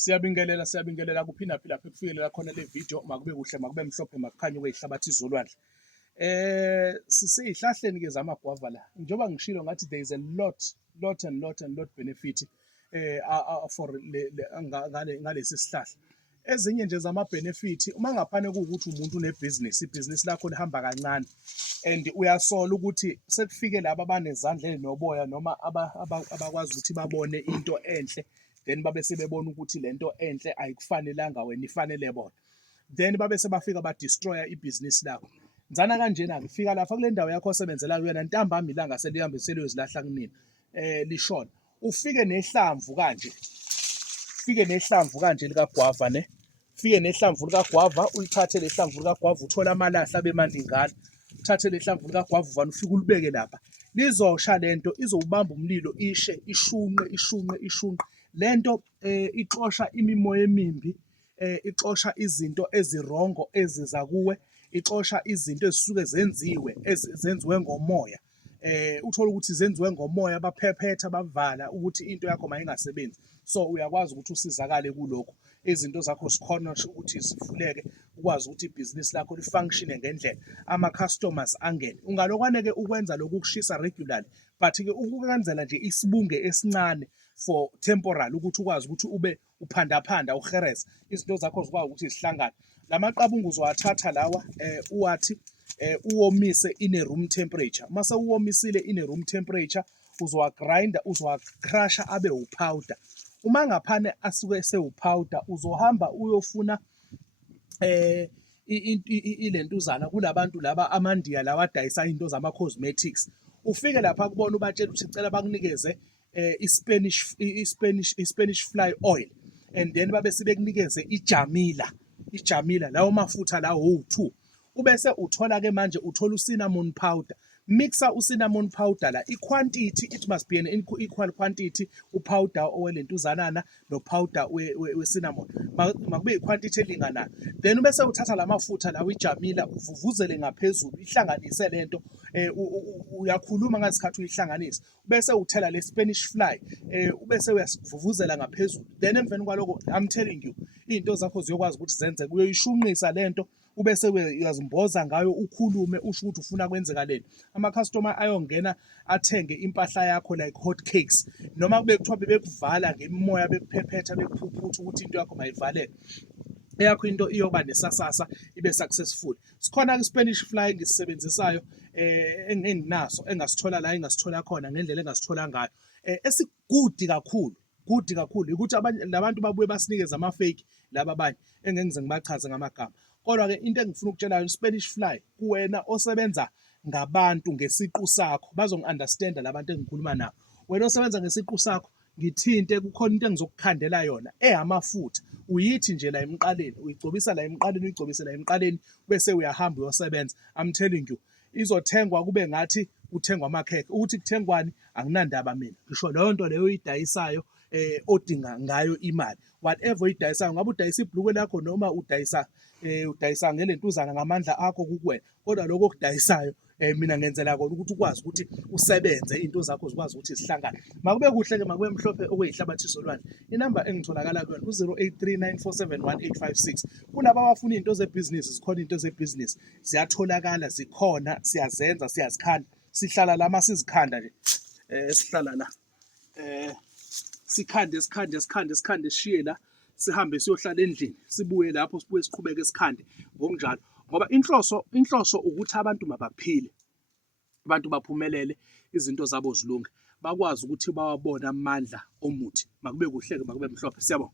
Siyabingelela kuphinda phila kufikelela khona le video makube kuhle makube mhlophe makukhanye kweyihlabathi izolwandle. Sisihlahleni ke zamagwava la. Njengoba ngishilo ngathi there is a lot benefit for ngalesi sihlahla. Ezinye nje zama benefit uma ngaphane kuwukuthi umuntu unebusiness, ibhizinisi lakho lihamba kancane and uyasola ukuthi sekufike laba abanezandla ezinoboya noma abakwazi ukuthi babone into enhle then babe sebebona ukuthi lento enhle ayikufanelanga wena ifanele bona, then babe sebafika ba destroya ibhizinisi lakho. Nzana kanjena ngifika lapha kule ndawo yakho osebenzela kuyona ntambama ilanga selihambe seliyozilahla kunini lishona ufike nehlamvu kanje, ufike nehlamvu kanje likagwava ne, ufike nehlamvu likagwava ulithathe lehlamvu likagwava uthola amalahla abemaningana, uthathe lehlamvu likagwava uvana ufike ulibeke lapha lizosha lento izowubamba umlilo ishe ishunqe lento ixosha imimoya emimbi, ixosha izinto ezirongo eziza kuwe, ixosha izinto ezisuke zenziwe ngomoya, uthola ukuthi zenziwe ngomoya baphephetha bavala ukuthi into yakho mayingasebenzi. So uyakwazi ukuthi usizakale kulokho, izinto zakho zikhona ukuthi zivuleke, ukwazi ukuthi ibhizinisi lakho lifunctione ngendlela, ama-customers angene. Ungalokwane-ke ukwenza lokhu ukushisa regularly but-ke ukwenzela nje isibunge esincane for temporal ukuthi ukwazi ukuthi ube uphandaphanda uhereza izinto zakho zikwazi ukuthi zihlangane. Lamaqabunga uzowathatha lawa uwathi uwomise in a room temperature. Mase uwomisile in a room temperature uzowagrinda uzowacrusha abe upowder. Uma ngaphane asuke sewupowder uzohamba uyofuna ilentuzana kulabantu laba amandiya lawa adayisa into zama cosmetics. Ufike lapha kubona ubatshela ukuthi cela bakunikeze i-Spanish fly oil and then babe sebekunikeze ijamila lawo mafutha lawo o2 ubese uthola ke manje uthola cinnamon powder. Mixa cinnamon powder la i-quantity it must be an equal quantity upowder owelentuzanana no powder we cinnamon makube i-quantity elinganayo, then ubese uthatha lamafutha lawo ijamila uvuvuzele ngaphezulu ihlanganise lento uyakhuluma ngasikhathi uyihlanganisa bese uthela le Spanish fly ubese uyasivuvuzela ngaphezulu, then emveni kwaloko I'm telling you into zakho ziyokwazi ukuthi zenze kuyoyishunqisa lento ubese uyazimboza ngayo ukhulume usho ukuthi ufuna kwenzekaleni. Ama-customer ayongena athenge impahla yakho like hot cakes noma kube kuthiwa bekuvala ngemimoya bekuphephetha bekuphuphutha ukuthi into yakho mayivaleke eyakho into iyoba nesasasa ibe successful. Sikhona-ke i-Spanish fly ngisisebenzisayo enginaso engasithola la engasithola khona ngendlela engasithola ngayo esigudi kakhulu ukuthi labantu babuye basinikeze ama-fake laba abanye engengize ngibachaze ngamagama. Kodwa-ke into engifuna ukutshela i-Spanish fly kuwena osebenza ngabantu ngesiqu sakho bazongi-understanda labantu engikhuluma nabo. Wena osebenza ngesiqu sakho ngithinte kukhona into engizokukhandela yona amafutha uyithi nje la emqaleni uyigcobisa la emqaleni uyigcobise la emqaleni bese uyahamba uyosebenza. I'm telling you izothengwa kube ngathi kuthengwa amakhekhe, ukuthi kuthengwani anginandaba mina, ngisho leyo nto leyo oyidayisayo odinga ngayo imali whatever oyidayisayo, ngabe udayisa ibhlukwe lakho noma udayisa ngelentuzana ngamandla akho kukuwena, kodwa lokho okudayisayo mina ngenzela kona ukuthi ukwazi ukuthi usebenze into zakho zikwazi ukuthi zihlangane. Makube kuhle-ke makube mhlophe okweyihlabathi izolwandle. Inamba engitholakala kuyona u-0839471856. Kulaba abafuna iy'nto zebhizinisi zikhona iy'nto zebhizinisi ziyatholakala zikhona siyazenza siyazikhanda sihlala la masizikhanda nje sihlala la sikhande sishiye la sihambe siyohlala endlini sibuye lapho sibuye siqhubeke sikhande ngokunjalo ngoba inhloso ukuthi abantu mabaphile, abantu baphumelele, izinto zabo zilunge, bakwazi ukuthi bawabone amandla omuthi. Makube kuhle-ke makube mhlophe. Siyabonga.